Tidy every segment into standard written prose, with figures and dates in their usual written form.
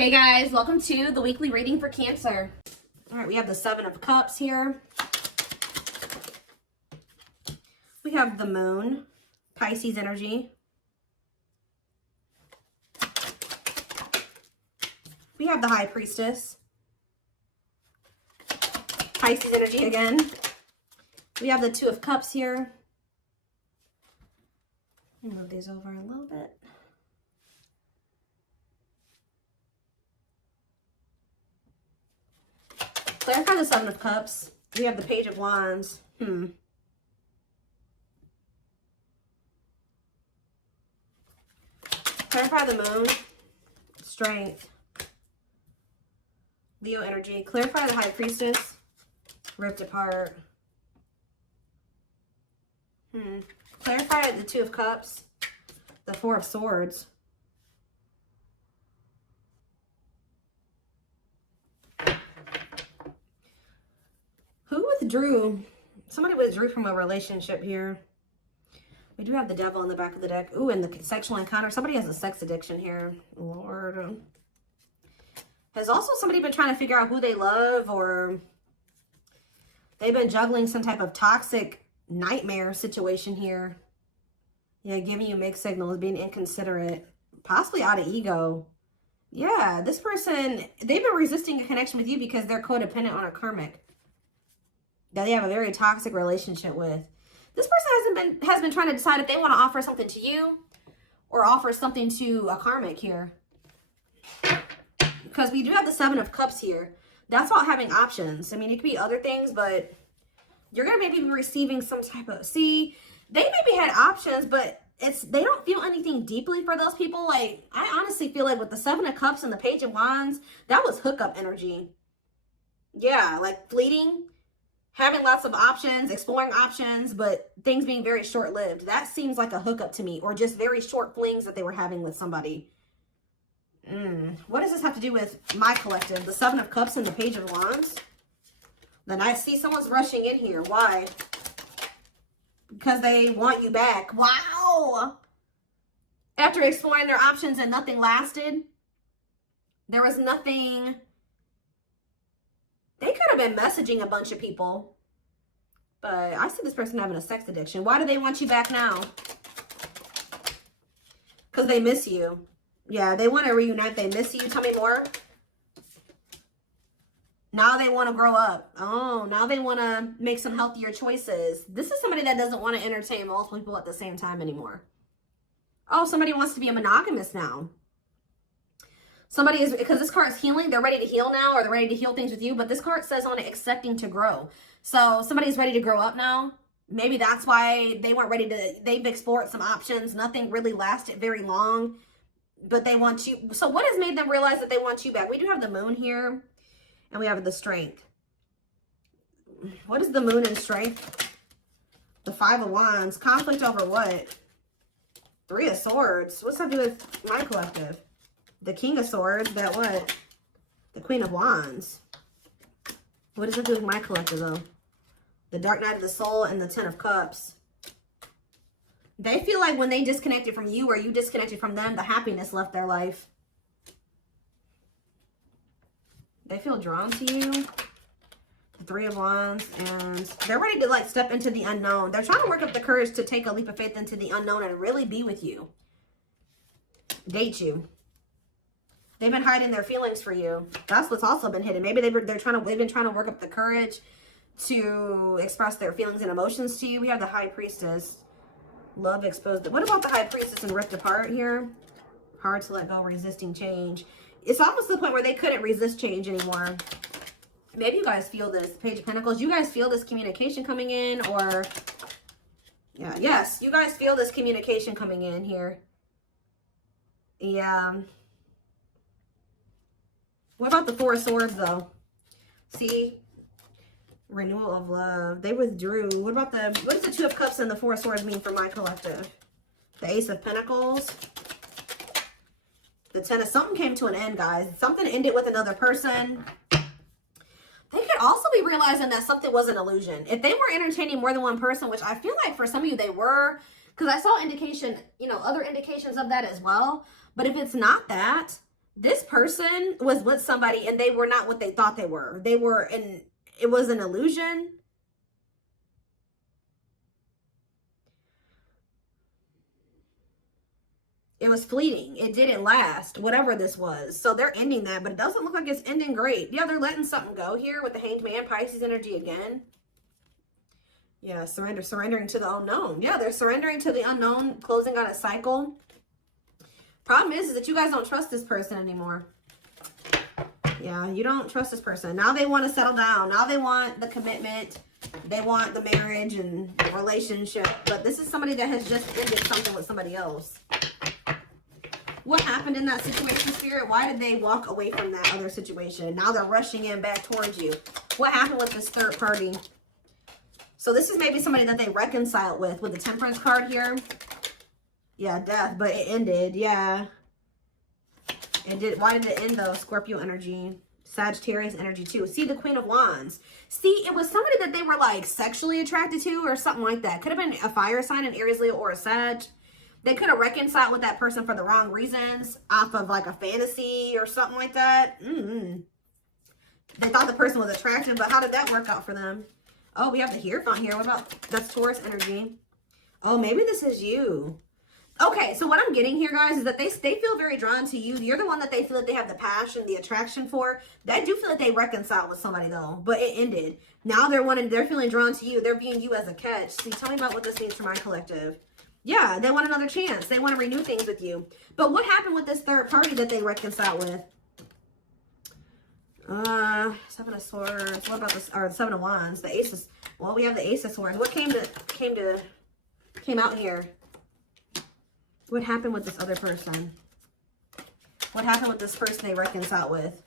Hey guys, welcome to the weekly reading for Cancer. All right, we have the Seven of Cups here. We have the Moon, Pisces energy. We have the High Priestess, Pisces energy again. We have the Two of Cups here. Let me move these over a little bit. Clarify the Seven of Cups. We have the Page of Wands. Clarify the Moon. Strength. Leo energy. Clarify the High Priestess. Ripped apart. Clarify the Two of Cups. The Four of Swords. Who withdrew? Somebody withdrew from a relationship here. We do have the Devil in the back of the deck. Ooh, and the sexual encounter. Somebody has a sex addiction here. Lord. Has also somebody been trying to figure out who they love, or they've been juggling some type of toxic nightmare situation here. Yeah, giving you mixed signals, being inconsiderate, possibly out of ego. Yeah, this person, they've been resisting a connection with you because they're codependent on a karmic that they have a very toxic relationship with. This person has been trying to decide if they want to offer something to you or offer something to a karmic here. Because we do have the Seven of Cups here. That's about having options. I mean, it could be other things, but you're going to maybe be receiving some type of... See, they maybe had options, but they don't feel anything deeply for those people. Like, I honestly feel like with the Seven of Cups and the Page of Wands, that was hookup energy. Yeah, like fleeting. Having lots of options, exploring options, but things being very short-lived. That seems like a hookup to me, or just very short flings that they were having with somebody. What does this have to do with my collective? The Seven of Cups and the Page of Wands? Then I see someone's rushing in here. Why? Because they want you back. Wow! After exploring their options and nothing lasted, there was nothing... They could have been messaging a bunch of people. But I see this person having a sex addiction. Why do they want you back now? Because they miss you. Yeah, they want to reunite. They miss you. Tell me more. Now they want to grow up. Oh, now they want to make some healthier choices. This is somebody that doesn't want to entertain multiple people at the same time anymore. Oh, somebody wants to be a monogamous now. Somebody is, because this card is healing, they're ready to heal now, or they're ready to heal things with you, but this card says on it, accepting to grow. So somebody's ready to grow up now. Maybe that's why they weren't ready to, they've explored some options. Nothing really lasted very long, but they want you. So what has made them realize that they want you back? We do have the Moon here, and we have the Strength. What is the Moon and Strength? The Five of Wands. Conflict over what? Three of Swords. What's that do with my collective? The King of Swords, that what? The Queen of Wands. What does it do with my collective, though? The Dark Night of the Soul and the Ten of Cups. They feel like when they disconnected from you or you disconnected from them, the happiness left their life. They feel drawn to you. The Three of Wands. And they're ready to, like, step into the unknown. They're trying to work up the courage to take a leap of faith into the unknown and really be with you. Date you. They've been hiding their feelings for you. That's what's also been hidden. Maybe they've been trying to work up the courage to express their feelings and emotions to you. We have the High Priestess. Love exposed. What about the High Priestess and ripped apart here? Hard to let go, resisting change. It's almost to the point where they couldn't resist change anymore. Maybe you guys feel this. Page of Pentacles. You guys feel this communication coming in, or... Yeah, yes. You guys feel this communication coming in here. Yeah. What about the Four of Swords, though? See? Renewal of love. They withdrew. What about what does the Two of Cups and the Four of Swords mean for my collective? The Ace of Pentacles. The Ten of... Something came to an end, guys. Something ended with another person. They could also be realizing that something was an illusion. If they were entertaining more than one person, which I feel like for some of you they were, because I saw indication, other indications of that as well. But if it's not that, This person was with somebody and they were not what they thought they were. They were in, it was an illusion. It was fleeting. It didn't last, whatever this was. So they're ending that, but it doesn't look like it's ending great. Yeah, they're letting something go here with the Hanged Man, Pisces energy again. Yeah, surrendering to the unknown. Yeah, they're surrendering to the unknown, closing out a cycle. Problem is that you guys don't trust this person anymore. Yeah, you don't trust this person. Now they want to settle down. Now they want the commitment. They want the marriage and the relationship. But this is somebody that has just ended something with somebody else. What happened in that situation, Spirit? Why did they walk away from that other situation? Now they're rushing in back towards you. What happened with this third party? So this is maybe somebody that they reconciled with the Temperance card here. Yeah, death, but it ended. Yeah. It did. Why did it end though? Scorpio energy. Sagittarius energy too. See, the Queen of Wands. See, it was somebody that they were like sexually attracted to or something like that. Could have been a fire sign, an Aries, Leo, or a Sag. They could have reconciled with that person for the wrong reasons off of like a fantasy or something like that. They thought the person was attractive, but how did that work out for them? Oh, we have the Hierophant here. What about, that's Taurus energy. Oh, maybe this is you. Okay, so what I'm getting here, guys, is that they feel very drawn to you. You're the one that they feel that they have the passion, the attraction for. They do feel that they reconciled with somebody, though, but it ended. Now they're feeling drawn to you. They're viewing you as a catch. See, tell me about what this means for my collective. Yeah, they want another chance. They want to renew things with you. But what happened with this third party that they reconciled with? Seven of Swords. What about this? Or Seven of Wands. The Aces. Well, we have the Ace of Swords. What came out here? What happened with this other person? What happened with this person they reconciled with?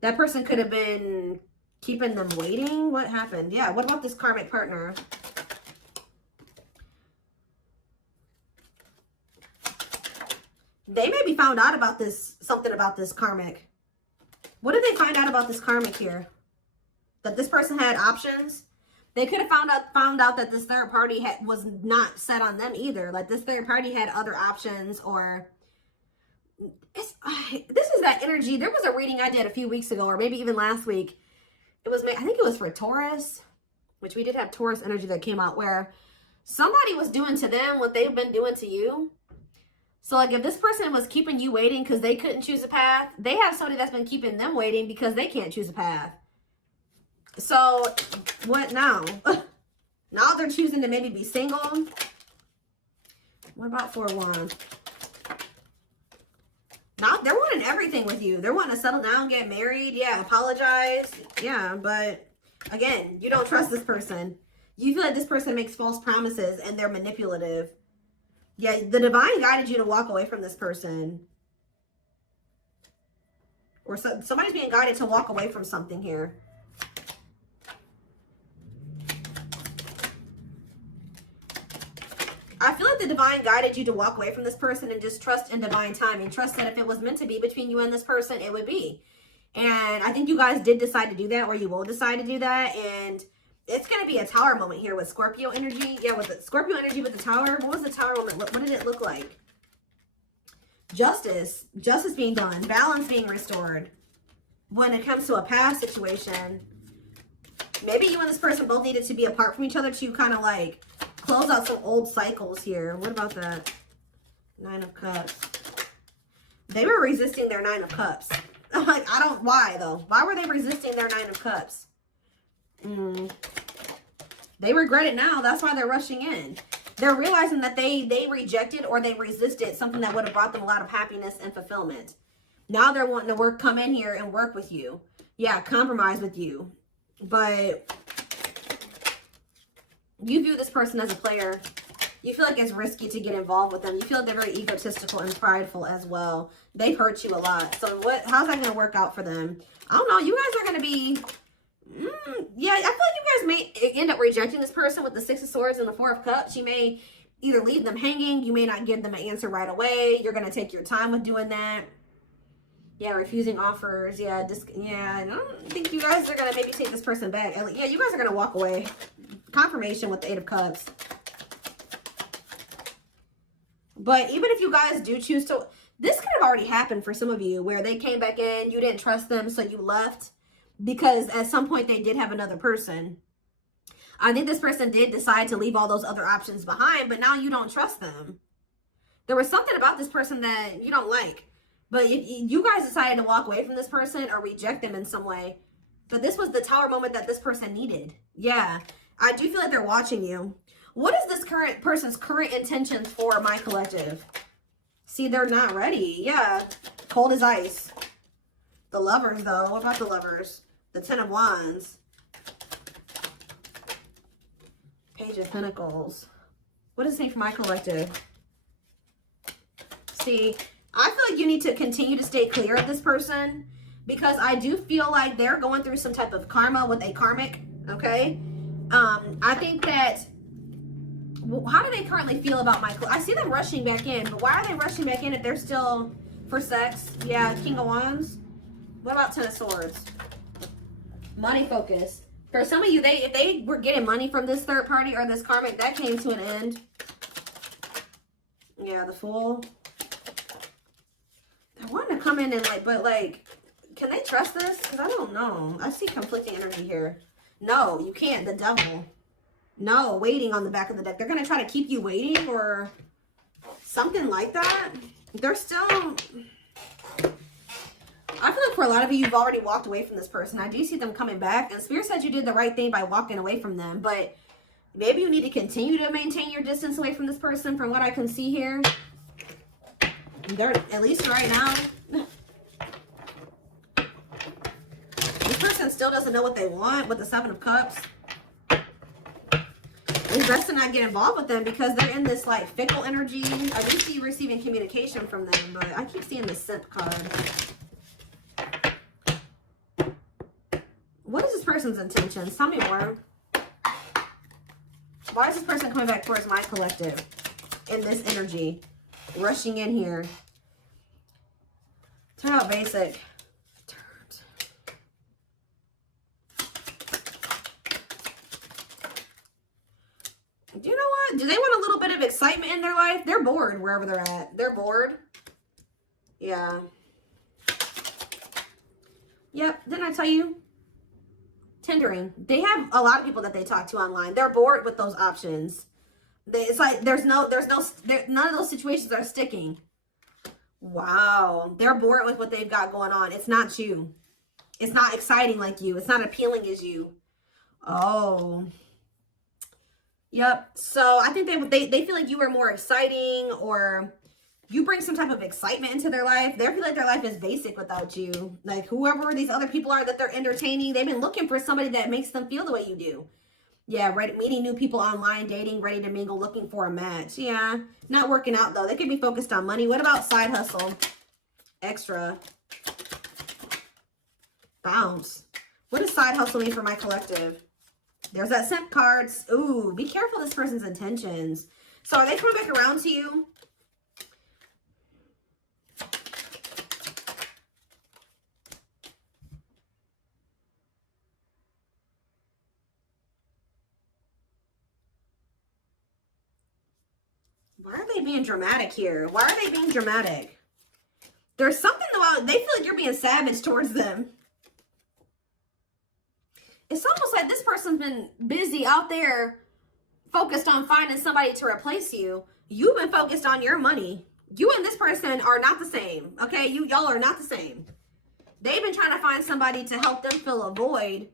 That person could have been keeping them waiting. What happened? Yeah, what about this karmic partner? They maybe found out about this, something about this karmic. What did they find out about this karmic here? That this person had options? They could have found out that this third party was not set on them either. Like this third party had other options, or this is that energy. There was a reading I did a few weeks ago, or maybe even last week. It was, I think it was for Taurus, which we did have Taurus energy that came out, where somebody was doing to them what they've been doing to you. So like if this person was keeping you waiting because they couldn't choose a path, they have somebody that's been keeping them waiting because they can't choose a path. So what now? Now they're choosing to maybe be single. What about Four of Wands? Now they're wanting everything with you. They're wanting to settle down, get married. Yeah, apologize. Yeah, but again, you don't trust this person. You feel like this person makes false promises and they're manipulative. Yeah, the divine guided you to walk away from this person. Or somebody's being guided to walk away from something here. I feel like the divine guided you to walk away from this person and just trust in divine timing. Trust that if it was meant to be between you and this person, it would be. And I think you guys did decide to do that, or you will decide to do that. And it's going to be a tower moment here with Scorpio energy. Yeah, with the Scorpio energy with the tower. What was the tower moment? What did it look like? Justice. Justice being done. Balance being restored. When it comes to a past situation, maybe you and this person both needed to be apart from each other to kind of like close out some old cycles here. What about that? Nine of Cups. They were resisting their Nine of Cups. Like, why though? Why were they resisting their Nine of Cups? They regret it now. That's why they're rushing in. They're realizing that they rejected or they resisted something that would have brought them a lot of happiness and fulfillment. Now they're wanting to come in here and work with you. Yeah, compromise with you. But you view this person as a player. You feel like it's risky to get involved with them. You feel like they're very egotistical and prideful as well. They've hurt you a lot. So how's that going to work out for them? I don't know. You guys are going to be... yeah, I feel like you guys may end up rejecting this person with the Six of Swords and the Four of Cups. You may either leave them hanging. You may not give them an answer right away. You're going to take your time with doing that. Yeah, refusing offers. Yeah, I don't think you guys are going to maybe take this person back. Yeah, you guys are going to walk away. Confirmation with the Eight of Cups. But even if you guys do choose to... This could have already happened for some of you, where they came back in, you didn't trust them, so you left because at some point they did have another person. I think this person did decide to leave all those other options behind, but now you don't trust them. There was something about this person that you don't like. But if you guys decided to walk away from this person or reject them in some way, but this was the Tower moment that this person needed. Yeah, I do feel like they're watching you. What is this current person's current intentions for my collective? See, they're not ready. Yeah, cold as ice. The Lovers, though. What about the Lovers? The Ten of Wands. Page of Pentacles. What does it say for my collective? See, I feel like you need to continue to stay clear of this person because I do feel like they're going through some type of karma with a karmic, okay? I think that, how do they currently feel about my, I see them rushing back in, but why are they rushing back in if they're still for sex? Yeah, King of Wands. What about Ten of Swords? Money focused. For some of you, if they were getting money from this third party or this karmic, that came to an end. Yeah, the Fool. I want to come in and but can they trust this? Because I don't know. I see conflicting energy here. No, you can't. The Devil. No, waiting on the back of the deck. They're going to try to keep you waiting or something like that. They're still... I feel like for a lot of you, you've already walked away from this person. I do see them coming back. And Spirit said you did the right thing by walking away from them. But maybe you need to continue to maintain your distance away from this person from what I can see here. They're, at least right now, this person still doesn't know what they want with the Seven of Cups. It's best to not get involved with them because they're in this like fickle energy. I do see you receiving communication from them, but I keep seeing the Simp card. What is this person's intentions? Tell me more. Why is this person coming back towards my collective in this energy? Rushing in here. Turn out basic. Do you know what? Do they want a little bit of excitement in their life? They're bored wherever they're at. They're bored. Yeah. Yep. Didn't I tell you? Tendering. They have a lot of people that they talk to online. They're bored with those options. It's like none of those situations are sticking. Wow. They're bored with what they've got going on. It's not you. It's not exciting like you. It's not appealing as you. Oh. Yep. So I think they feel like you are more exciting, or you bring some type of excitement into their life. They feel like their life is basic without you. Like whoever these other people are that they're entertaining, they've been looking for somebody that makes them feel the way you do. Yeah, right. Meeting new people online, dating, ready to mingle, looking for a match. Yeah, not working out though. They could be focused on money. What about side hustle? Extra. Bounce. What does side hustle mean for my collective? There's that Simp cards. Ooh, be careful this person's intentions. So are they coming back around to you? Why are they being dramatic here? Why are they being dramatic? There's something about, they feel like you're being savage towards them. It's almost like this person's been busy out there focused on finding somebody to replace you. You've been focused on your money. You and this person are not the same. Okay, y'all are not the same. They've been trying to find somebody to help them fill a void.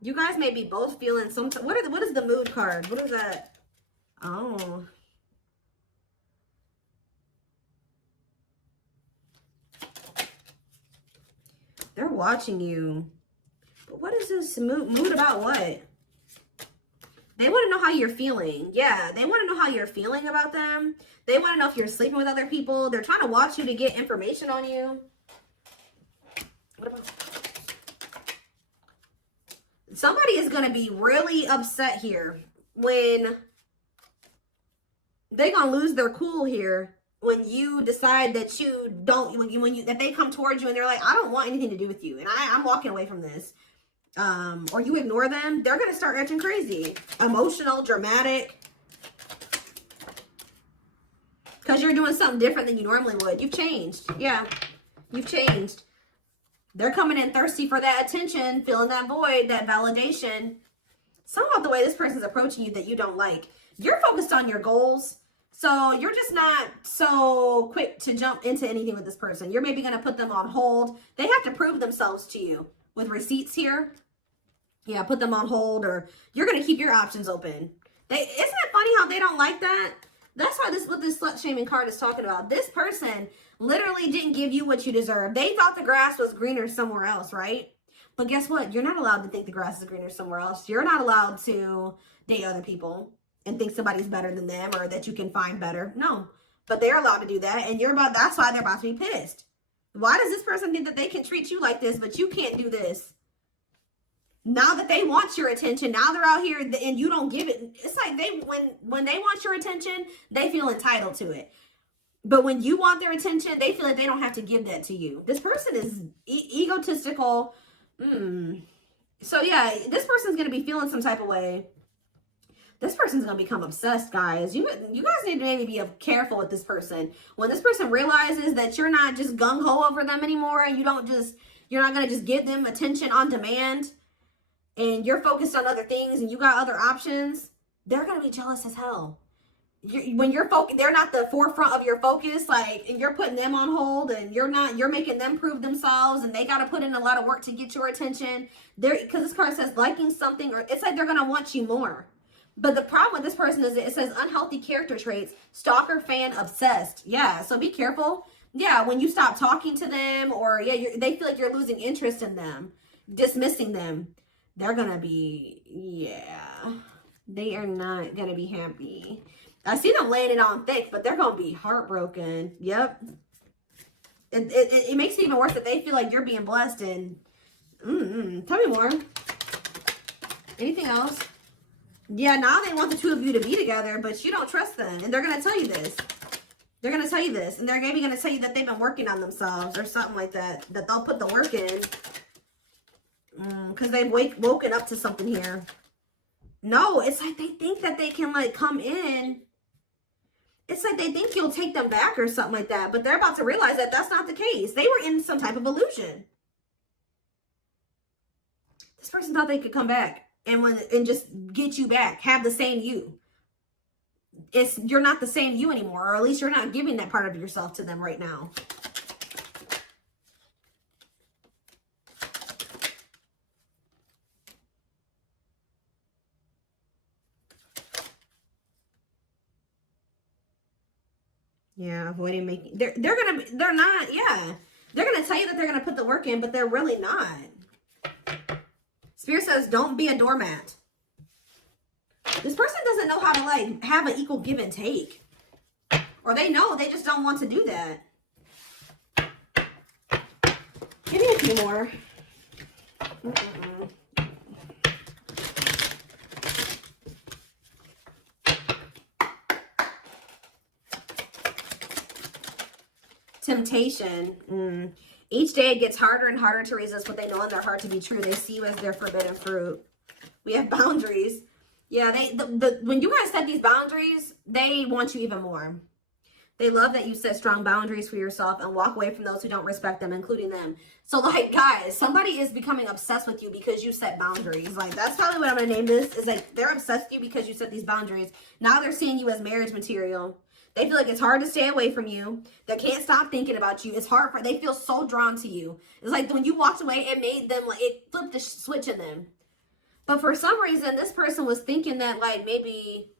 You guys may be both feeling some, what is the mood card? What is that? Oh. They're watching you. But what is this mood about what? They want to know how you're feeling. Yeah, they want to know how you're feeling about them. They want to know if you're sleeping with other people. They're trying to watch you to get information on you. What about... Somebody is going to be really upset here when they're going to lose their cool here when you decide that you don't, that they come towards you and they're like, I don't want anything to do with you and I'm walking away from this. Or you ignore them, they're going to start acting crazy. Emotional, dramatic. Because you're doing something different than you normally would. You've changed. Yeah, you've changed. They're coming in thirsty for that attention, filling that void, that validation. Something about the way this person's approaching you that you don't like. You're focused on your goals. So you're just not so quick to jump into anything with this person. You're maybe going to put them on hold. They have to prove themselves to you with receipts here. Yeah, put them on hold, or you're going to keep your options open. Isn't it funny how they don't like that? That's why what this slut shaming card is talking about. This person literally didn't give you what you deserve. They thought the grass was greener somewhere else, right? But guess what? You're not allowed to think the grass is greener somewhere else. You're not allowed to date other people and think somebody's better than them or that you can find better. No, but they're allowed to do that. And that's why they're about to be pissed. Why does this person think that they can treat you like this, but you can't do this? Now that they want your attention, now they're out here and you don't give it. It's like when they want your attention, they feel entitled to it. But when you want their attention, they feel like they don't have to give that to you. This person is egotistical. So yeah, this person's going to be feeling some type of way. This person's going to become obsessed, guys. You guys need to maybe be careful with this person. When this person realizes that you're not just gung-ho over them anymore, and you're not going to just give them attention on demand, and you're focused on other things and you got other options, they're going to be jealous as hell. When you're focused, they're not the forefront of your focus, like, and you're putting them on hold, and you're making them prove themselves, and they got to put in a lot of work to get your attention. Because this card says liking something, or it's like they're going to want you more. But the problem with this person is it says unhealthy character traits, stalker, fan, obsessed. Yeah, so be careful. Yeah, when you stop talking to them, or they feel like you're losing interest in them, dismissing them, they're going to be, they are not going to be happy. I see them laying it on thick, but they're going to be heartbroken. Yep. It makes it even worse that they feel like you're being blessed. And tell me more. Anything else? Yeah, now they want the two of you to be together, but you don't trust them. And they're going to tell you this. They're going to tell you this. And they're maybe going to tell you that they've been working on themselves or something like that. That they'll put the work in. Because they've woken up to something here. No, it's like they think that they can, like, come in. It's like they think you'll take them back or something like that. But they're about to realize that that's not the case. They were in some type of illusion. This person thought they could come back and just get you back. Have the same you. You're not the same you anymore. Or at least you're not giving that part of yourself to them right now. Yeah, avoiding making, they're gonna tell you that they're gonna put the work in, but they're really not. Spirit says, don't be a doormat. This person doesn't know how to, like, have an equal give and take. Or they know, they just don't want to do that. Give me a few more. Temptation. Each day it gets harder and harder to resist what they know in their heart to be true. They see you as their forbidden fruit. We have boundaries. Yeah, when you guys set these boundaries, they want you even more. They love that you set strong boundaries for yourself and walk away from those who don't respect them, including them. So, like, guys, somebody is becoming obsessed with you because you set boundaries. Like, that's probably what I'm going to name this. Is like, they're obsessed with you because you set these boundaries. Now they're seeing you as marriage material. They feel like it's hard to stay away from you. They can't stop thinking about you. It's hard they feel so drawn to you. It's like when you walked away, it made them, like, it flipped the switch in them. But for some reason, this person was thinking that, like, maybe,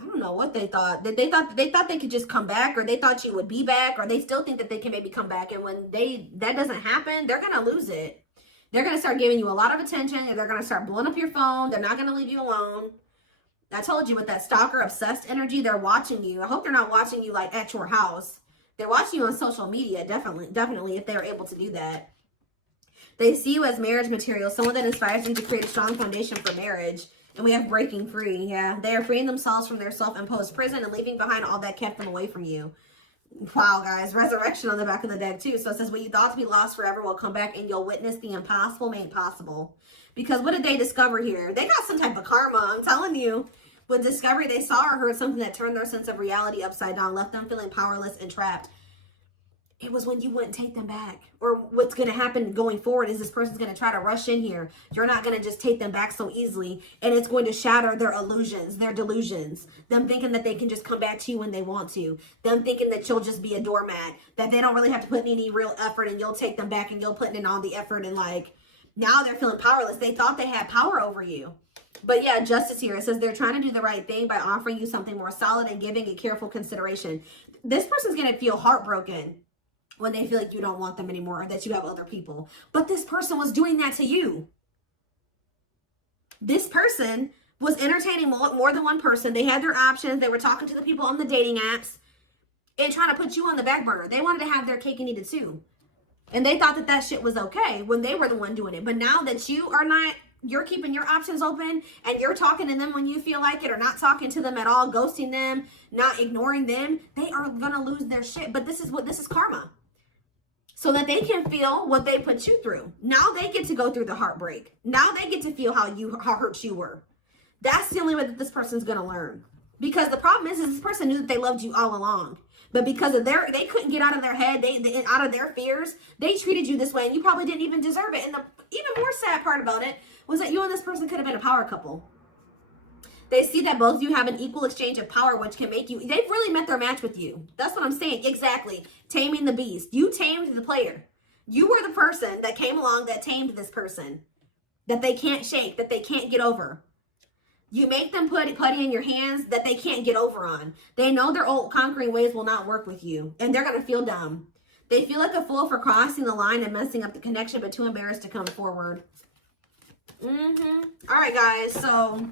I don't know what they thought. They thought they could just come back, or they thought you would be back, or they still think that they can maybe come back. And when that doesn't happen, they're going to lose it. They're going to start giving you a lot of attention, and they're going to start blowing up your phone. They're not going to leave you alone. I told you, with that stalker obsessed energy, they're watching you. I hope they're not watching you, like, at your house. They're watching you on social media, definitely, if they're able to do that. They see you as marriage material, someone that inspires them to create a strong foundation for marriage. And we have breaking free. Yeah, they are freeing themselves from their self-imposed prison and leaving behind all that kept them away from you. Wow, guys. Resurrection on the back of the deck, too. So it says, what you thought to be lost forever will come back, and you'll witness the impossible made possible. Because what did they discover here? They got some type of karma, I'm telling you. With discovery, they saw or heard something that turned their sense of reality upside down, left them feeling powerless and trapped. It was when you wouldn't take them back. Or what's going to happen going forward is this person's going to try to rush in here. You're not going to just take them back so easily. And it's going to shatter their illusions, their delusions. Them thinking that they can just come back to you when they want to. Them thinking that you'll just be a doormat. That they don't really have to put in any real effort and you'll take them back and you'll put in all the effort. And like, now they're feeling powerless. They thought they had power over you. But yeah, justice here. It says they're trying to do the right thing by offering you something more solid and giving it careful consideration. This person's going to feel heartbroken when they feel like you don't want them anymore or that you have other people. But this person was doing that to you. This person was entertaining more than one person. They had their options. They were talking to the people on the dating apps and trying to put you on the back burner. They wanted to have their cake and eat it too. And they thought that that shit was okay when they were the one doing it. But now that you are not, you're keeping your options open and you're talking to them when you feel like it or not talking to them at all, ghosting them, not ignoring them, they are going to lose their shit. But this is karma. So that they can feel what they put you through. Now they get to go through the heartbreak. Now they get to feel how hurt you were. That's the only way that this person's going to learn. Because the problem is this person knew that they loved you all along. But because of they couldn't get out of their head, they out of their fears, they treated you this way and you probably didn't even deserve it. And the even more sad part about it was that you and this person could have been a power couple. They see that both of you have an equal exchange of power, which can make you, they've really met their match with you. That's what I'm saying. Exactly. Taming the beast. You tamed the player. You were the person that came along that tamed this person. That they can't shake, that they can't get over. You make them put putty in your hands that they can't get over on. They know their old conquering ways will not work with you. And they're going to feel dumb. They feel like a fool for crossing the line and messing up the connection, but too embarrassed to come forward. All right, guys. So